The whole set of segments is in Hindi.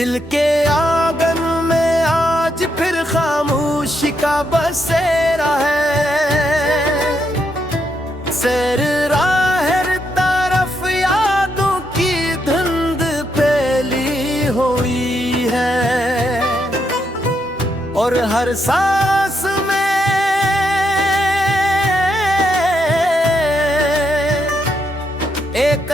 दिल के आंगन में आज फिर खामोशी का बसेरा है। सैर राहर तरफ यादों की धुंध फैली हुई है और हर सांस में एक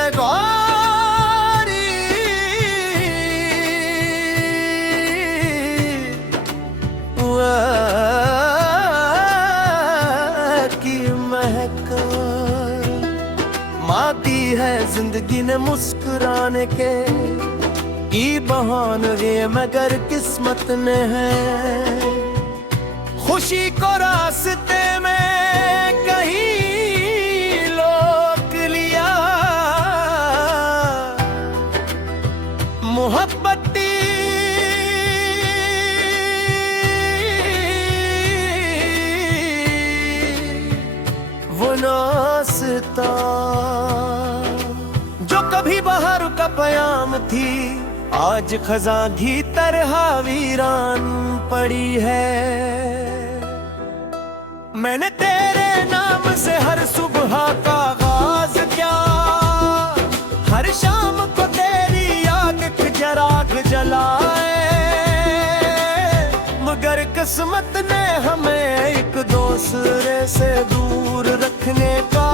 माती है जिंदगी ने मुस्कुराने के बहाने, मगर किस्मत ने है खुशी को रास्ते में कहीं रोक लिया। मोहब्बत वो नास्ता जो कभी बाहर का पयाम थी, आज खजा की तरह वीरान पड़ी है। मैंने तेरे नाम से हर सुबह का आगाज किया, हर शाम को तेरी याद एक चिराग जलाए, मगर किस्मत ने हमें एक दूसरे से दूर रखने का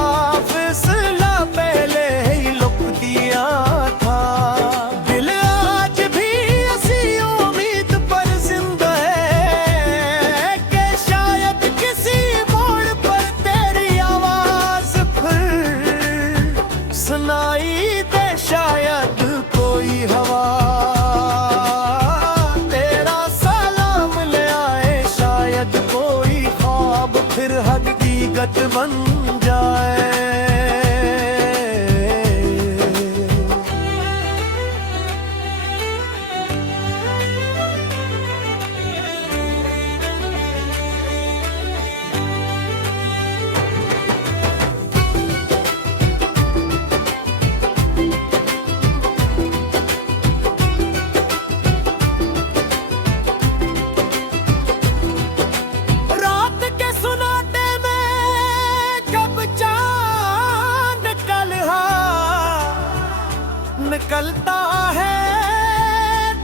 फैसला पहले ही लिख दिया था। दिल आज भी ऐसी उम्मीद पर जिंदा है कि शायद किसी मोड़ पर तेरी आवाज फिर सुनाई दे, शायद कोई हवा तेरा सलाम ले आए, शायद कोई ख्वाब फिर हकीकत बन जाए। निकलता है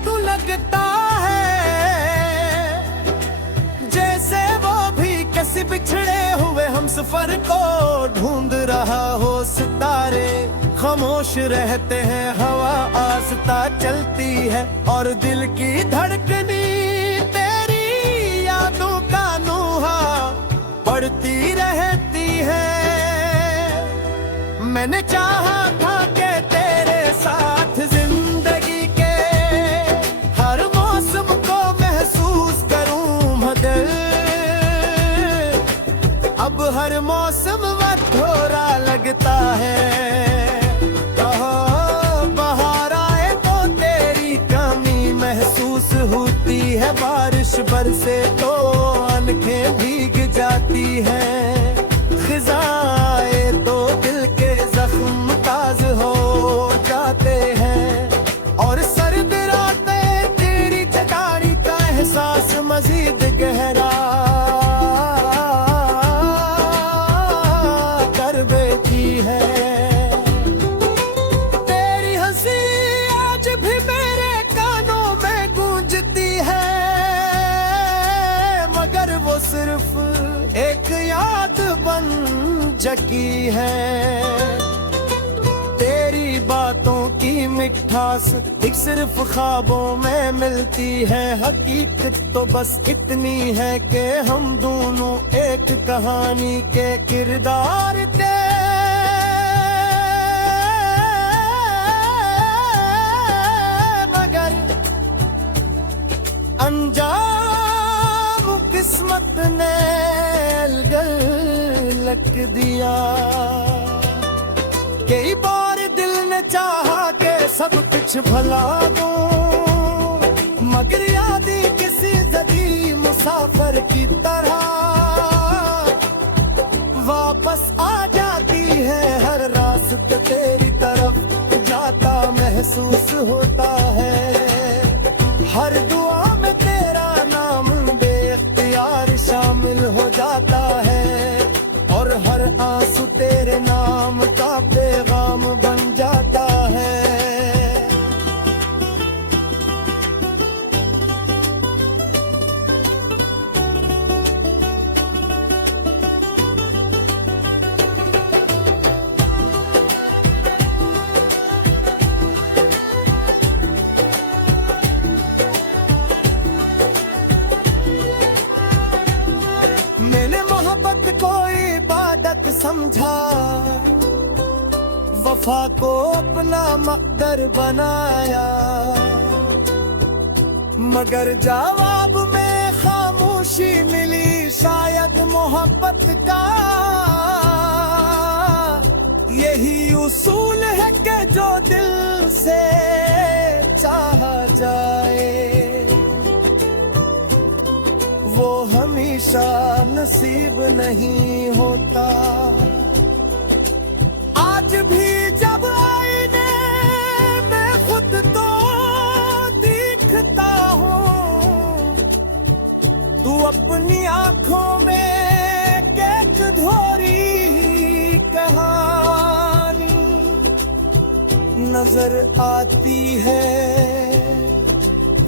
तू लगता है जैसे वो भी किसी बिछड़े हुए हम सफर को ढूंढ रहा हो। सितारे खामोश रहते हैं, हवा आस्ता चलती है और दिल की धड़कनी तेरी यादों का नूहा पड़ती रहती है। मैंने चाहा था कि तेरे साथ जिंदगी के हर मौसम को महसूस करूं मगर, अब हर मौसम थोड़ा लगता है। बाहर आए तो तेरी कमी महसूस होती है, बारिश बरसे तो आंखें भीग जाती हैं, खिजाए तो दिल के जख्म ताज हो जाते हैं और सर्द रातें तेरी चटाई का एहसास मजीद गहरा कर देती है। तेरी हंसी आज भी मेरे कानों में गूंजती है, मगर वो सिर्फ एक याद बन चुकी है। तेरी बातों की मिठास एक सिर्फ ख्वाबों में मिलती है, हकीकत तो बस इतनी है कि हम दोनों एक कहानी के किरदार थे। मगर अंजाम किस्मत ने लग दिया। कई बार दिल ने चाहा कि सब कुछ भला दो, मगर यादें किसी जदी मुसाफिर की तरह वापस आ जाती है। हर रास्ते तेरी तरफ जाता महसूस होता है। समझा, वफा को अपना मकदर बनाया, मगर जवाब में खामोशी मिली शायद मोहब्बत का। यही उसूल है कि जो दिल से चाहा जाए वो हमेशा नसीब नहीं होता। आज भी जब आईने में खुद तो दिखता हूँ, तू अपनी आंखों में एक अधूरी कहानी नजर आती है,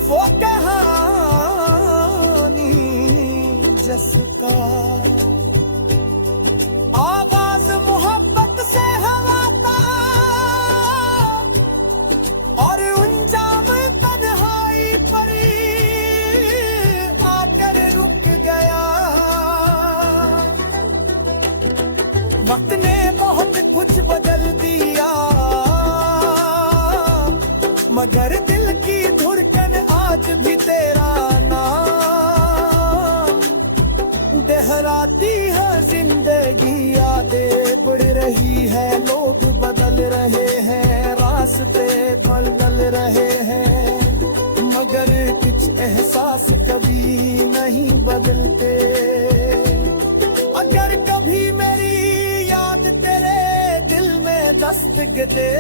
वो कहानी जिसका आगाज मोहब्बत से हुआ था और अंजाम तन्हाई पर आकर रुक गया। वक्त ने बहुत कुछ बदल दिया, मगर दिल की धड़कन आज भी तेरा नाम दोहराती है। जिंदगी यादें बढ़ रही है, लोग बदल रहे हैं, रास्ते बदल रहे हैं, मगर कुछ एहसास कभी नहीं बदलते। अगर कभी मेरी याद तेरे दिल में दस्तक दे,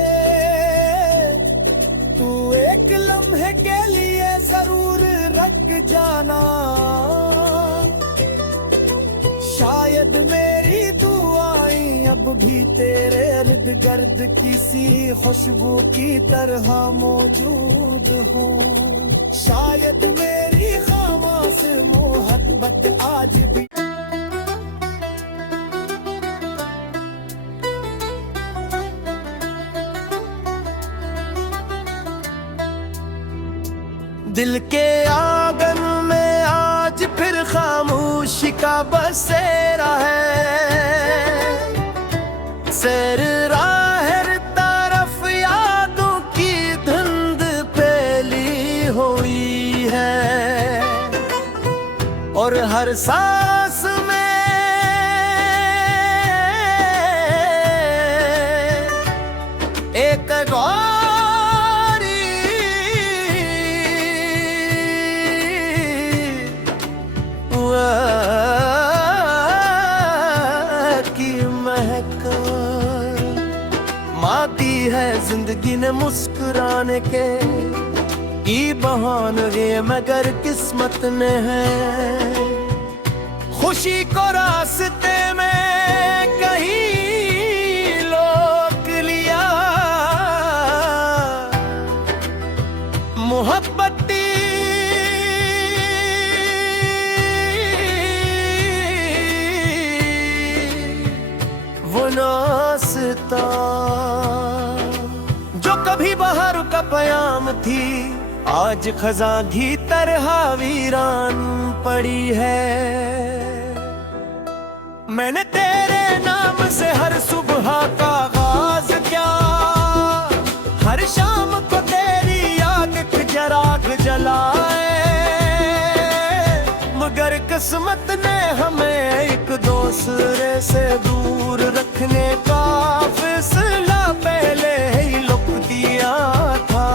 तू एक लम्हे के लिए जरूर रख जाना। शायद मेरी दुआएं अब भी तेरे इर्द गिर्द किसी खुशबू की तरह मौजूद हों। शायद मेरी खामोश मोहब्बत आज भी दिल के आंगन में आज फिर खामोशी का बसेरा है। सैर राह तरफ यादों की धुंध फैली हुई है और हर सांस में एक माती है जिंदगी ने मुस्कुराने के बहाने, मगर किस्मत ने है खुशी को रास्ते में कहीं रोक लिया। मोहब्बत वो नास्ता जो कभी बाहर का पयाम थी, आज खजा की तरह वीरान पड़ी है। मैंने तेरे नाम से हर सुबह का आगाज किया, हर शाम को तेरी याद की चिराग जलाए, मगर किस्मत ने हमें एक दूसरे से दूर रखने का फैसला पहले ही लिख दिया था।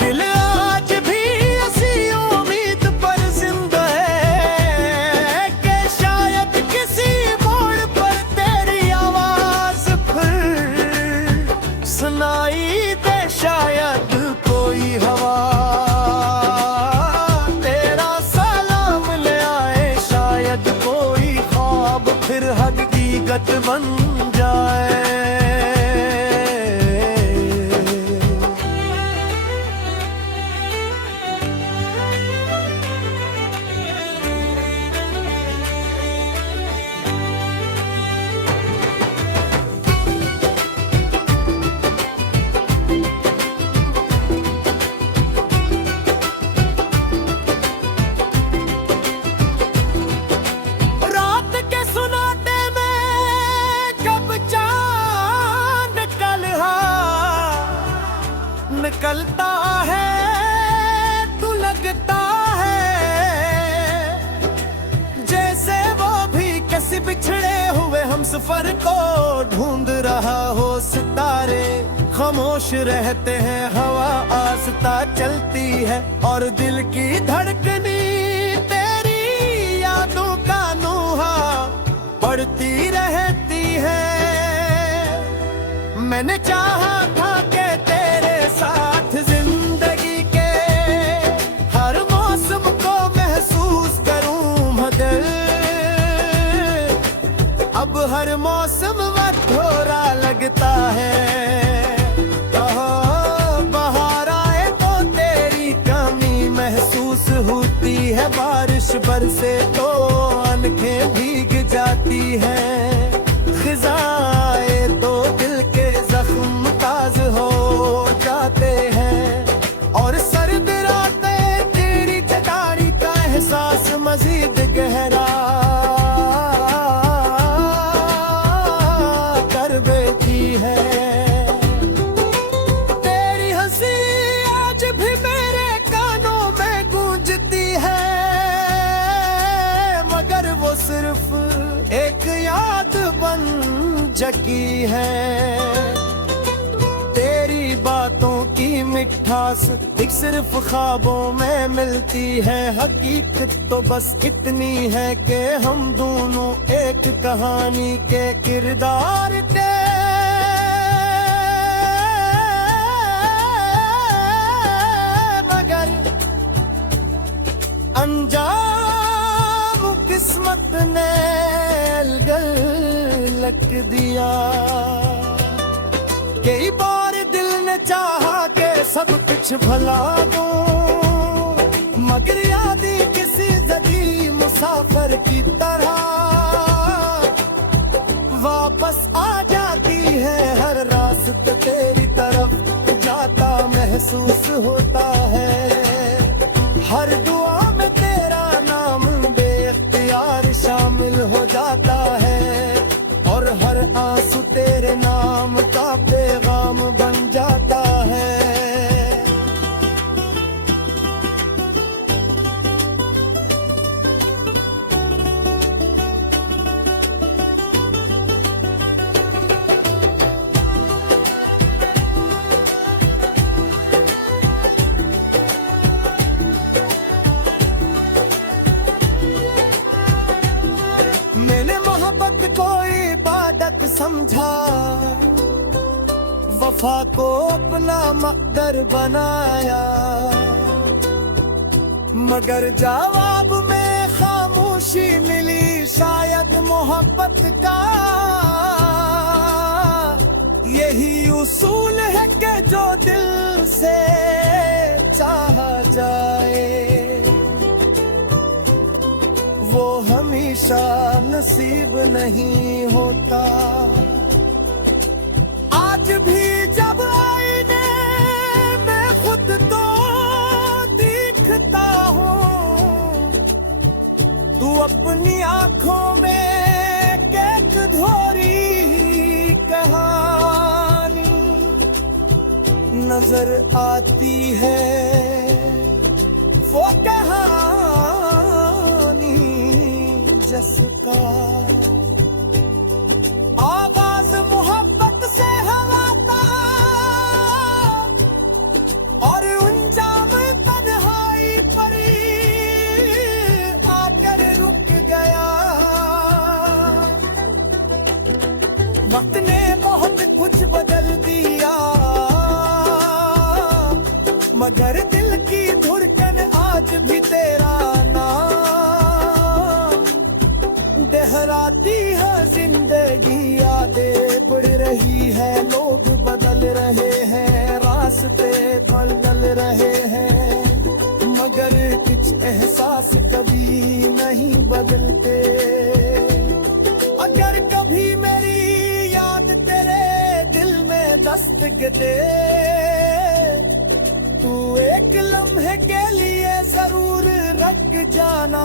दिल आज भी ऐसी उम्मीद पर जिंदा है कि शायद किसी मोड़ पर तेरी आवाज फिर सुनाई दे, शायद कोई हवा तेरा सलाम ले आए, शायद कोई ख्वाब फिर हकीकत बन जाए। रात के सुनाटे में बिछड़े हुए हम सफर को ढूंढ रहा हो सितारे, खामोश रहते हैं हवा आस्ता चलती है और दिल की धड़कनी तेरी यादों का नूहा बढ़ती रहती है। मैंने चाहा था कि तेरे साथ जिंदगी के हर मौसम को महसूस करूं, मगर अब हर मौसम थोड़ा लगता है। बाहर आए तो तेरी कमी महसूस होती है, बारिश बरसे तो आंखें भीग जाती हैं, खिज़ाए तो दिल के जख्म ताज़ हो जाते हैं, और सर्द रातें तेरी चटाई का एहसास मजीद गहरा कर देती है। तेरी हंसी आज भी मेरे कानों में गूंजती है, मगर वो सिर्फ एक याद बन चुकी है। तेरी बातों की मिठास एक सिर्फ ख्वाबों में मिलती है, हकीकत तो बस इतनी है कि हम दोनों एक कहानी के किरदार थे। मगर अंजाम किस्मत ने लग दिया। कई बार दिल ने चाहा कि सब कुछ भला दो, मगर यादें किसी जदी मुसाफिर की तरह वापस आ जाती है। हर रास्ते तेरी तरफ जाता महसूस होता है, हर दुआ में तेरा नाम बेख्तियार शामिल हो जाता है, और हर आंसू तेरे नाम का पैगाम बन जाता है। मैंने मोहब्बत को इबादत समझा, वफा को अपना मकदर बनाया, मगर जवाब में खामोशी मिली। शायद मोहब्बत का यही उसूल है कि जो दिल से चाहा जाए वो हमेशा नसीब नहीं होता। आज भी जब आईने में खुद तो दिखता हूँ, तू अपनी आंखों में एक अधूरी कहानी नजर आती है। वो कहानी जिसका आगाज मोहब्बत से हुआ था, और अंजाम तन्हाई पर आकर रुक गया। वक्त ने बहुत कुछ बदल दिया, मगर दिल की धड़कन आज भी तेरा नाम दोहराती है। जिंदगी यादें बढ़ रही है, लोग बदल रहे हैं, रास्ते बदल रहे हैं, मगर कुछ एहसास कभी नहीं बदलते। अगर कभी मेरी याद तेरे दिल में दस्तक दे, तू एक लम्हे के लिए जरूर रख जाना।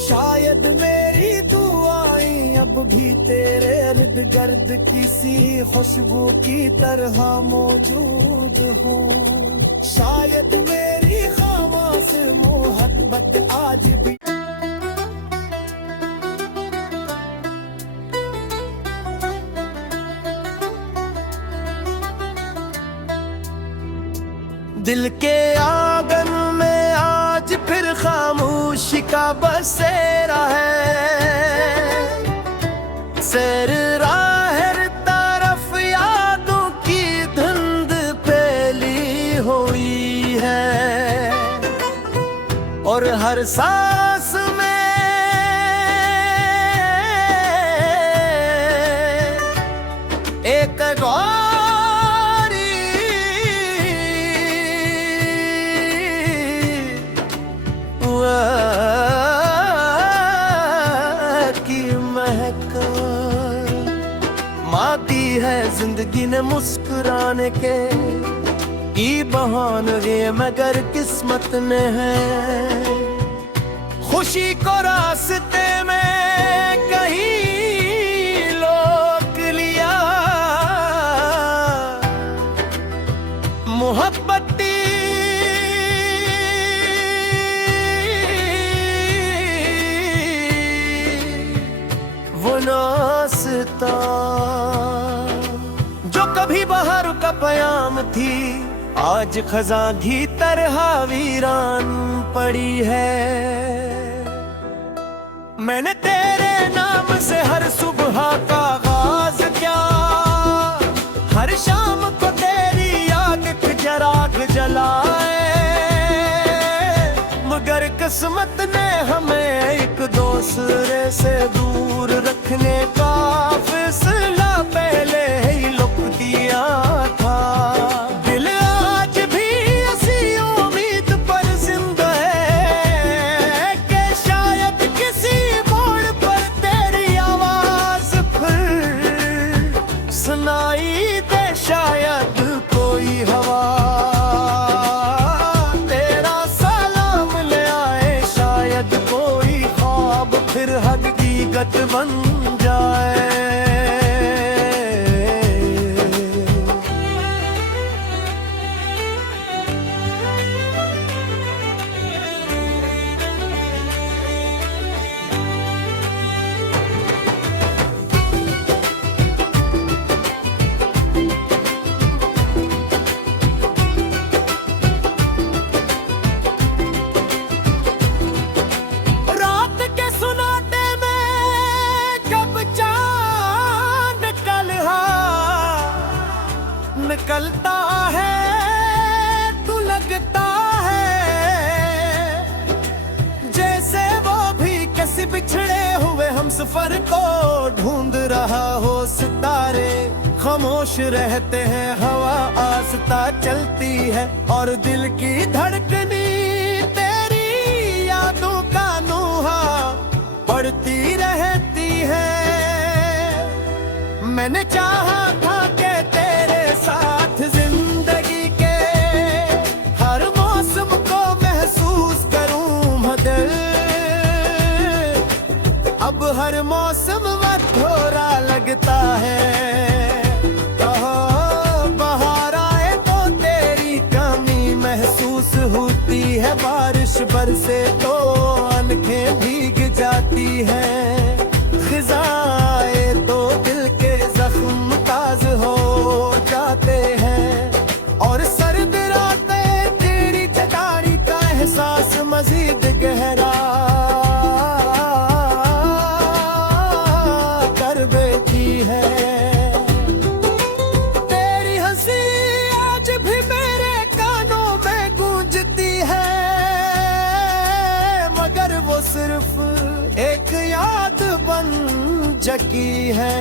शायद मेरी दुआएं अब भी तेरे इर्द गिर्द किसी खुशबू की तरह मौजूद हूँ। शायद मेरी खामोश मोहब्बत आज भी दिल के आंगन में आज फिर खामोशी का बसेरा है। सैर राह तरफ यादों की धुंध फैली हुई है और हर सांस में एक माती है जिंदगी ने मुस्कुराने के ई बहाने, मगर किस्मत ने है खुशी को रास्ते में कहीं रोक लिया। मोहब्बती वो नास्ता जो कभी बाहर का पयाम थी, आज खजा की तरह वीरान पड़ी है। मैंने तेरे नाम से हर सुबह का आगाज किया, हर शाम को तेरी याद एक चिराग जलाए, मगर किस्मत ने हमें एक दूसरे से दूर रखने का फैसला पहले ही लिख दिया था। दिल आज भी ऐसी उम्मीद पर जिंदा है कि शायद किसी मोड़ पर तेरी आवाज फिर सुनाई दे, शायद कोई हवा तेरा सलाम ले आए, शायद कोई ख्वाब फिर हकीकत बन जाए। रात के सुनाटे में कब चांद निकलता है, तू लगता है जैसे वो भी किसी बिछड़े हुए हम सफर को ढूंढ रहा हो। सितारे खामोश रहते हैं, हवा आस्ता चलती है और दिल की धड़कनी तेरी यादों का नूहा पड़ती रहती है। मैंने चाहा था कि तेरे साथ जिंदगी के हर मौसम को महसूस करूं मगर, अब हर मौसम थोड़ा लगता है। बाहर आए तो तेरी कमी महसूस होती है, बारिश बरसे तो आंखें भीग जाती हैं, खिजाए तो दिल के जख्म ताज हो जाते हैं और सर्द रातें तेरी चटाई का एहसास मजीद गहरा कर देती है। तेरी हंसी आज भी मेरे कानों में गूंजती है, मगर वो सिर्फ एक याद बन चुकी है।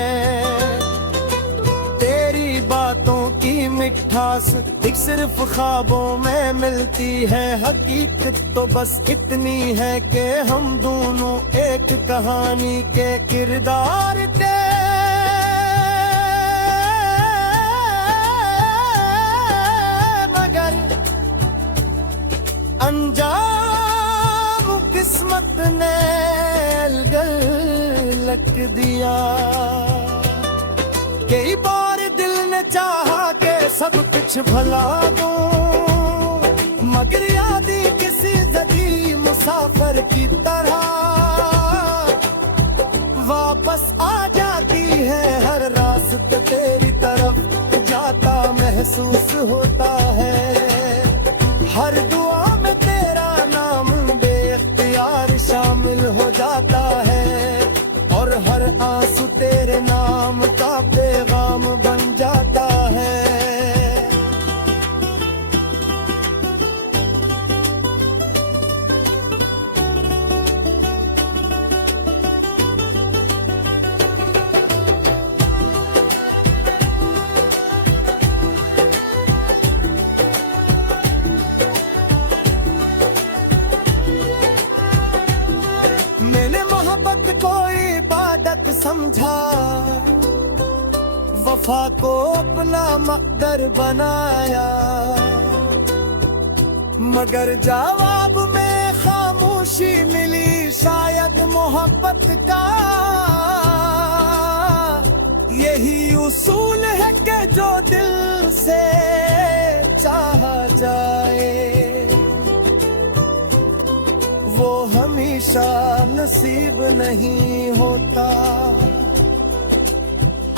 तेरी बातों की मिठास एक सिर्फ ख्वाबों में मिलती है, हकीकत तो बस इतनी है कि हम दोनों एक कहानी के किरदार थे। मगर अंजाम किस्मत ने लग दिया। कई बार दिल ने चाहा कि सब कुछ भला दो, मगर यादें किसी जदी मुसाफिर की तरह वापस आ जाती है। हर रास्ते तेरी तरफ जाता महसूस होता है, समझा, वफा को अपना मकदर बनाया, मगर जवाब में खामोशी मिली शायद मोहब्बत का। यही उसूल है कि जो दिल से चाहा जाए वो हमेशा नसीब नहीं होता।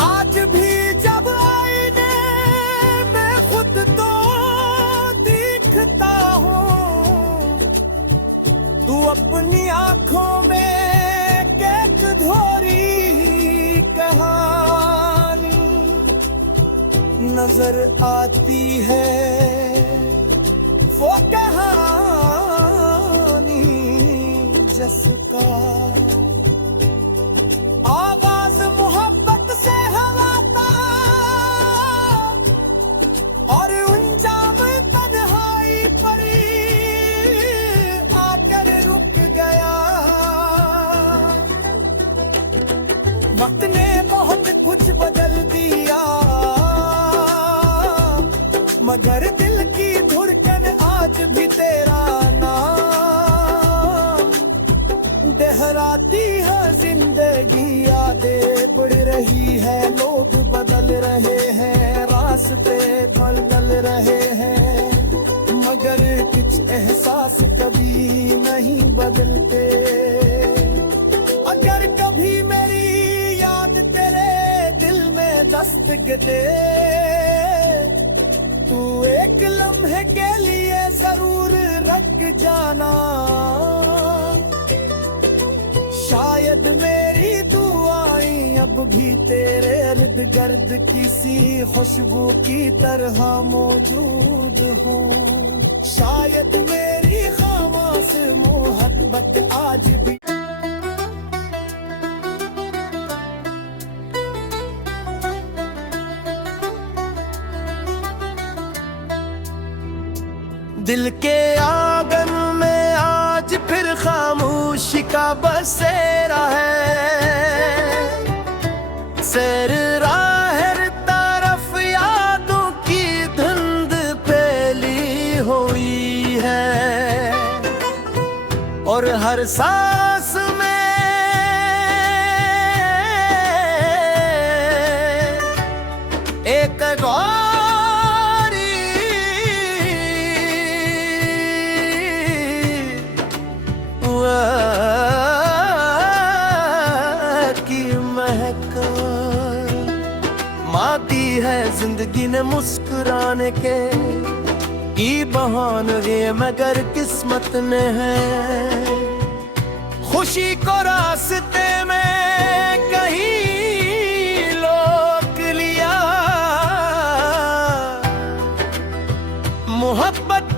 आज भी जब आईने में खुद तो दिखता हूँ, तू अपनी आंखों में एक अधूरी कहानी नजर आती है, वो कहानी जिसका आगाज मोहब्बत से हुआ था और अंजाम तन्हाई पर आकर रुक गया। वक्त ने बहुत कुछ बदल दिया, मगर दिल की धड़कन आज भी तेरा नाम दोहराती है। जिंदगी यादें बढ़ रही है, लोग बदल रहे हैं, रास्ते बदल रहे हैं, मगर कुछ एहसास कभी नहीं बदलते। अगर कभी मेरी याद तेरे दिल में दस्तक दे, तू एक लम्हे के लिए जरूर रख जाना। शायद मेरी दुआएं अब भी तेरे इर्द गिर्द किसी खुशबू की तरह मौजूद हों। शायद मेरी खामोश मोहब्बत आज भी दिल के आंगन में आज फिर खामोशी का बसेरा है। सैर राह तरफ यादों की धुंध फैली हुई है और हर सांस में एक माती है जिंदगी ने मुस्कुराने के बहाने, मगर किस्मत ने है खुशी को रास्ते में कहीं रोक लिया। मोहब्बत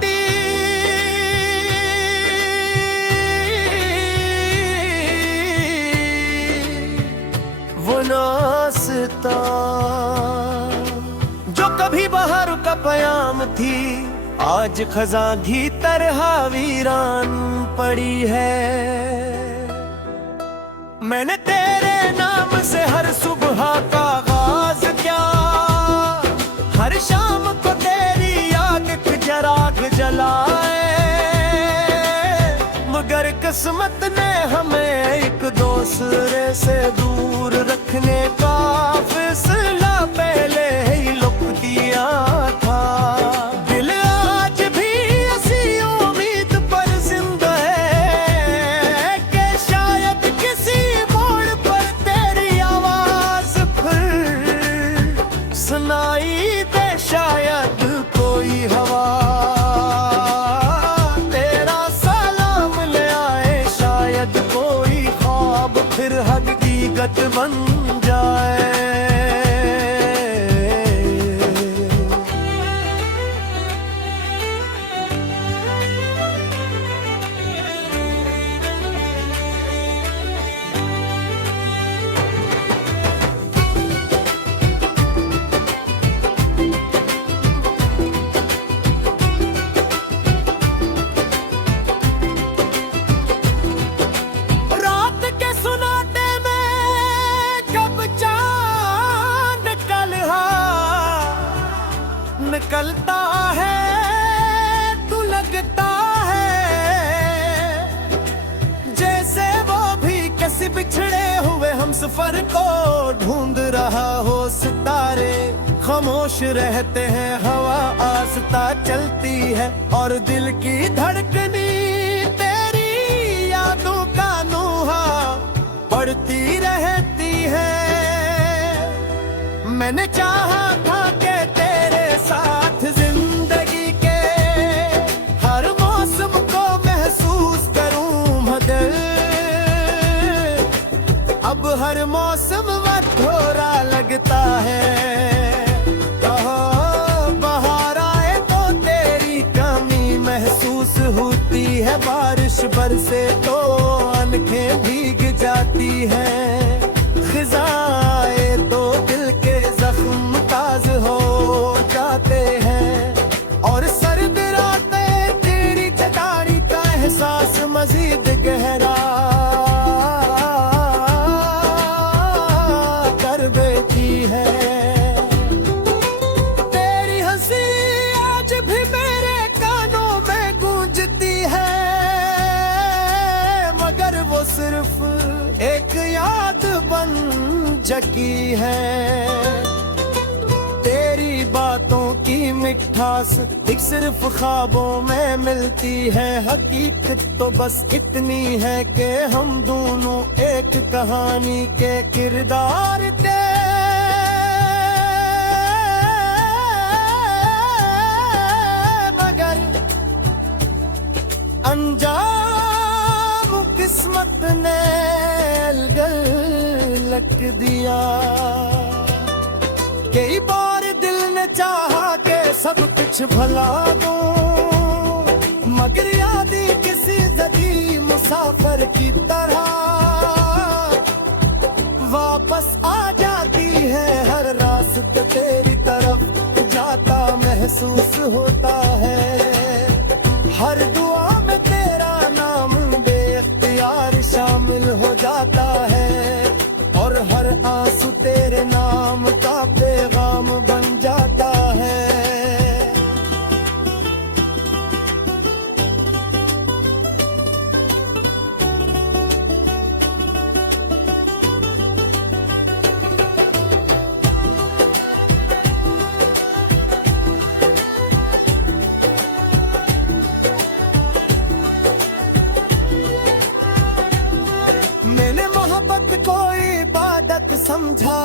वो नास्ता जो कभी बाहर का पयाम थी, आज खजा की तरह वीरान पड़ी है। मैंने तेरे नाम से हर सुबह का आगाज किया, हर शाम को तेरी याद एक चिराग जलाए, मगर किस्मत ने हमें एक दूसरे से दूर रखने का फैसला पहले ही लिख दिया था। दिल आज भी ऐसी उम्मीद पर जिंदा है कि शायद किसी मोड़ पर तेरी आवाज फिर सुनाई दे, शायद कोई हवा तेरा सलाम ले आए, शायद कोई ख्वाब फिर हकीकत बन जाए। रात के सुनाटे में किसी बिछड़े हुए हम सफर को ढूंढ रहा हो सितारे, खामोश रहते हैं हवा आस्ता चलती है और दिल की धड़कनी तेरी यादों का नूहा बढ़ती रहती है। मैंने चाहा था कि तेरे साथ जिंदगी के हर मौसम को महसूस करूं मगर अब हर मौसम वक्त थोड़ा लगता है। बाहर आए तो तेरी कमी महसूस होती है, बारिश बरसे तो आंखें भीग जाती हैं, खिजाए तो दिल के जख्म ताज हो जाते हैं और सर्द रातें तेरी चटाई का एहसास मजीद गहरा कर देती है। तेरी हंसी आज भी मेरे कानों में गूंजती है मगर वो सिर्फ एक याद बन चुकी है। तेरी बातों की मिठास एक सिर्फ ख्वाबों में मिलती है, हकीकत तो बस इतनी है कि हम दोनों एक कहानी के किरदार थे मगर अंजाम किस्मत ने लग दिया। कई बार दिल ने चाहा कि सब कुछ भला दो मगर यादें किसी जदी मुसाफिर की तरह वापस आ जाती है, हर रास्ते तेरी तरफ जाता महसूस होता है, हर दुआ में तेरा नाम बेख्तियार शामिल हो जाता है और हर आंसू तेरे नाम का पैगाम बन जाता है। मैंने मोहब्बत को इबादत समझा,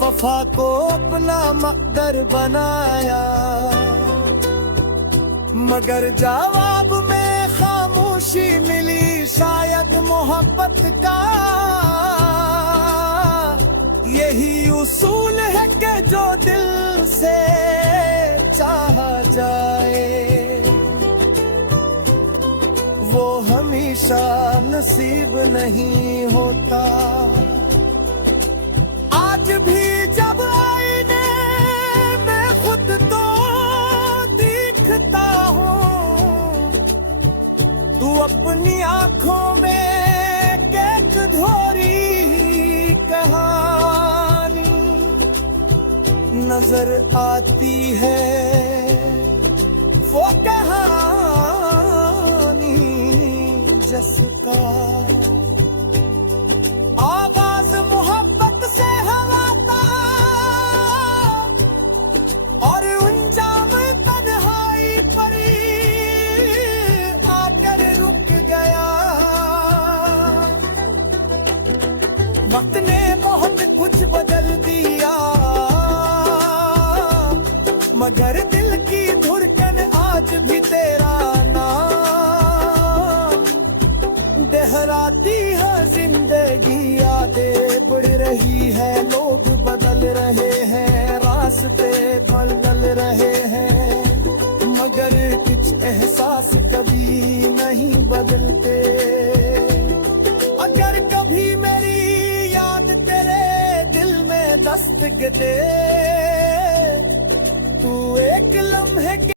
वफा को अपना मकदर बनाया मगर जवाब में खामोशी मिली, शायद मोहब्बत का यही उसूल है कि जो दिल से चाहा जाए वो हमेशा नसीब नहीं होता। आज भी जब आईने में खुद तो दिखता हूँ, तू अपनी आंखों में एक अधूरी कहानी नजर आती है, वो कहानी जिसका आगाज मोहब्बत से हुआ था और अंजाम तन्हाई पर आकर रुक गया। वक्त ने बहुत कुछ बदल दिया मगर दिल की धड़कन आज भी तेरा लहराती है जिंदगी, यादें बढ़ रही है, लोग बदल रहे हैं, रास्ते बदल रहे हैं मगर कुछ एहसास कभी नहीं बदलते। अगर कभी मेरी याद तेरे दिल में दस्तक दे, तू एक लम्हे